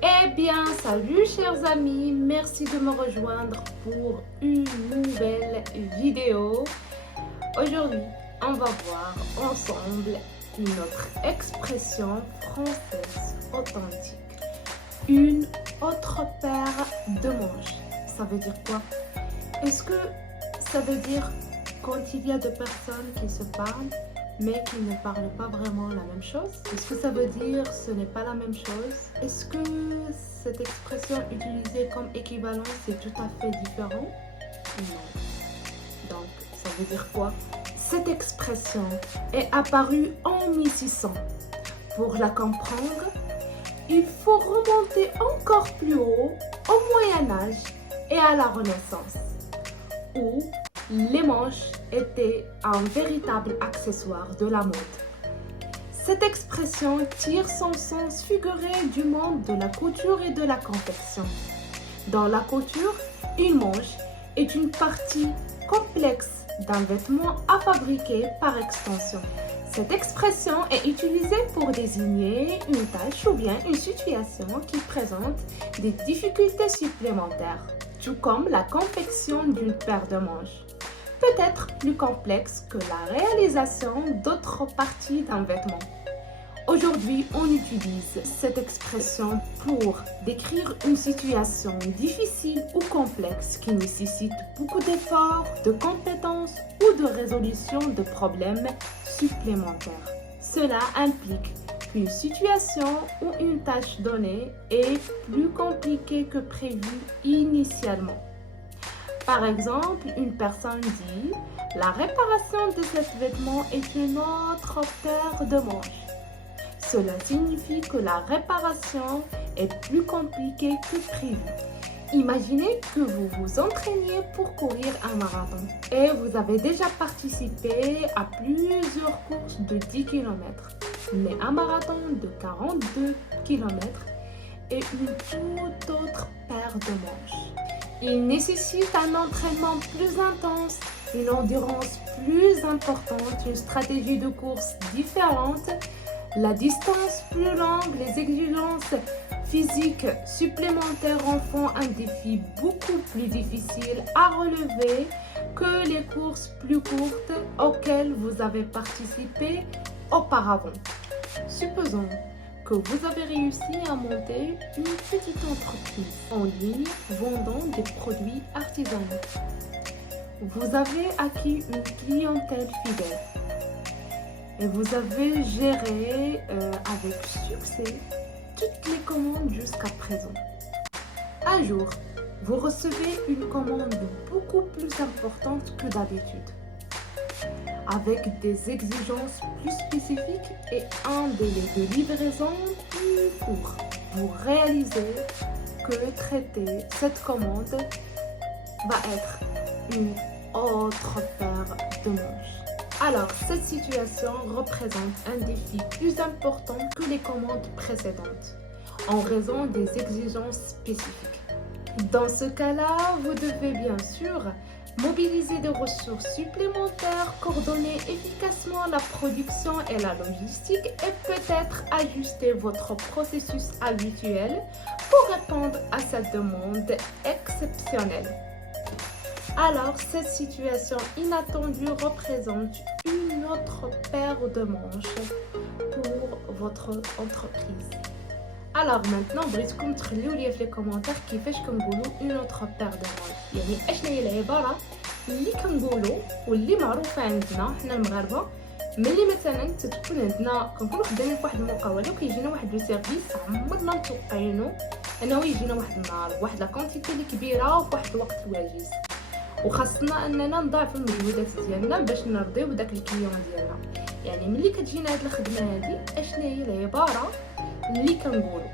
Eh bien, salut chers amis, merci de me rejoindre pour une nouvelle vidéo. Aujourd'hui, on va voir ensemble une autre expression française authentique. Une autre paire de manches. Ça veut dire quoi? Est-ce que ça veut dire quand il y a deux personnes qui se parlent mais qui ne parlent pas vraiment la même chose? Est-ce que ça veut dire ce n'est pas la même chose? Est-ce que cette expression utilisée comme équivalent c'est tout à fait différent? Non. Donc ça veut dire quoi? Cette expression est apparue en 1600. Pour la comprendre, il faut remonter encore plus haut au Moyen-Âge et à la Renaissance, où les manches étaient un véritable accessoire de la mode. Cette expression tire son sens figuré du monde de la couture et de la confection. Dans la couture, une manche est une partie complexe d'un vêtement à fabriquer par extension. Cette expression est utilisée pour désigner une tâche ou bien une situation qui présente des difficultés supplémentaires, tout comme la confection d'une paire de manches peut être plus complexe que la réalisation d'autres parties d'un vêtement. Aujourd'hui, on utilise cette expression pour décrire une situation difficile ou complexe qui nécessite beaucoup d'efforts, de compétences ou de résolution de problèmes supplémentaires. Cela implique qu'une situation ou une tâche donnée est plus compliquée que prévu initialement. Par exemple, une personne dit « La réparation de ce vêtement est une autre paire de manches ». Cela signifie que la réparation est plus compliquée que prévu. Imaginez que vous vous entraîniez pour courir un marathon et vous avez déjà participé à plusieurs courses de 10 km. Mais un marathon de 42 km est une toute autre paire de manches. Il nécessite un entraînement plus intense, une endurance plus importante, une stratégie de course différente, la distance plus longue, les exigences physiques supplémentaires en font un défi beaucoup plus difficile à relever que les courses plus courtes auxquelles vous avez participé auparavant. Supposons que vous avez réussi à monter une petite entreprise en ligne vendant des produits artisanaux. Vous avez acquis une clientèle fidèle et vous avez géré avec succès toutes les commandes jusqu'à présent. Un jour, vous recevez une commande beaucoup plus importante que d'habitude, avec des exigences plus spécifiques et un délai de livraison plus court. Vous réalisez que traiter cette commande va être une autre paire de manches. Alors, cette situation représente un défi plus important que les commandes précédentes, en raison des exigences spécifiques. Dans ce cas-là, vous devez bien sûr mobiliser des ressources supplémentaires, coordonner efficacement la production et la logistique et peut-être ajuster votre processus habituel pour répondre à cette demande exceptionnelle. Alors, cette situation inattendue représente une autre paire de manches pour votre entreprise. Alors maintenant بغيتكم تخليو لي في لي كومونتير كيفاش كنقولوا اون اوتر بير دو مانش، يعني اشنا هي العباره اللي كنقولوا واللي معروفه عندنا حنا المغاربه ملي مثلا تكون عندنا كنكونوا خدامين في واحد المقاوله وكيجينا واحد لو سيرفيس عمرنا متوقعينه انه يجينا واحد النهار بواحد لا كونتيتي اللي كبيره وفي واحد الوقت الوجيز، وخاصنا اننا نضاعفوا المجهودات ديالنا باش نرضيو داك الكليون ديالنا. يعني ملي كتجينا هاد الخدمه هادي اشنا هي العباره اللي كنقولوا